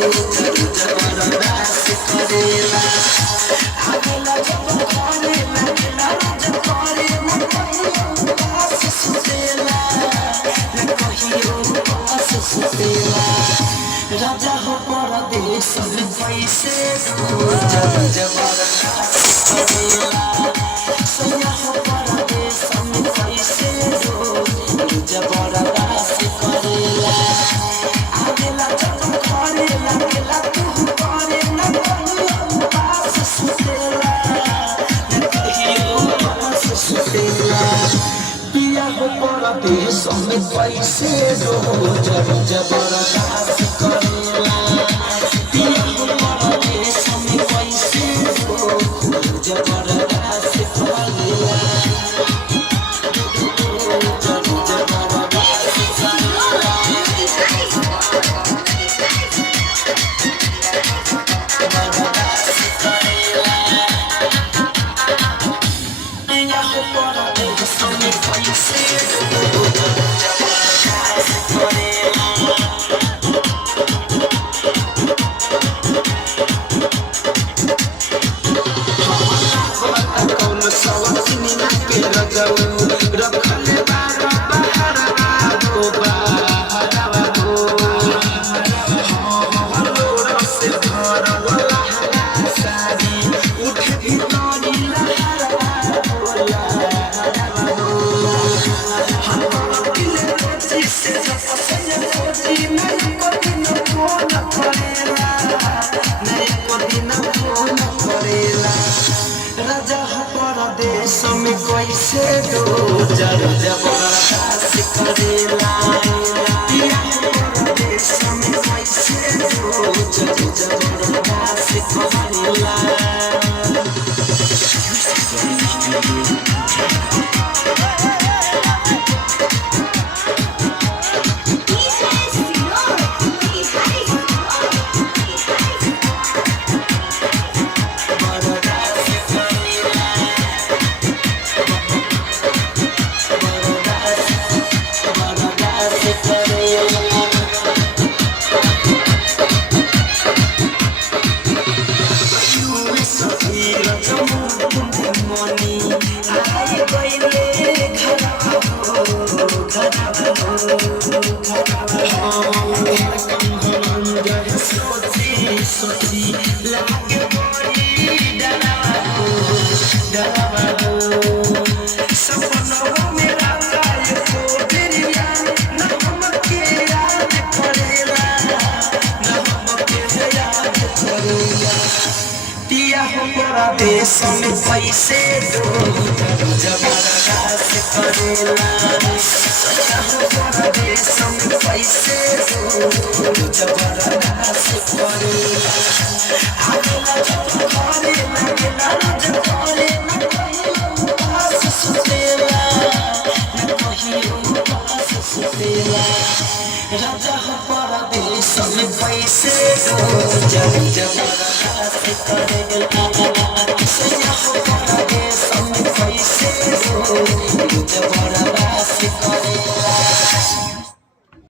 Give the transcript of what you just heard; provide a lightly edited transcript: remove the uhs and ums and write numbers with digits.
जबरदस्त करेला आवेला जब घरे लागेला जब करे न कहियो पास सुतेला न कहियो पास सुतेला राजा हो परदेश में पैसे जबरदस्त करेला सैया हो परदेश में पैसे जबरदस्त करेला आवेला जब घरे लागेला तू करे न कहियो पास सुतेला न कहियो पास सुतेला पिया हो परदेश में पैसे जबरदस्त करेला पिया हो परदेश में पैसे जबरदस्त करेला कैसे दो जबरदस्त करेला पिया हो परदेश में कैसे दो जबरदस्त करेला देश में पैसे दो जबरदस्त करेला सैया हो परदेश में पैसे दो जबरदस्त करेला आवेला जब घरे लागेला जब करे न कहियो पास सुतेला न कहियो पास सुतेला राजा हो परदेश में पैसे दो जबरदस्त करेला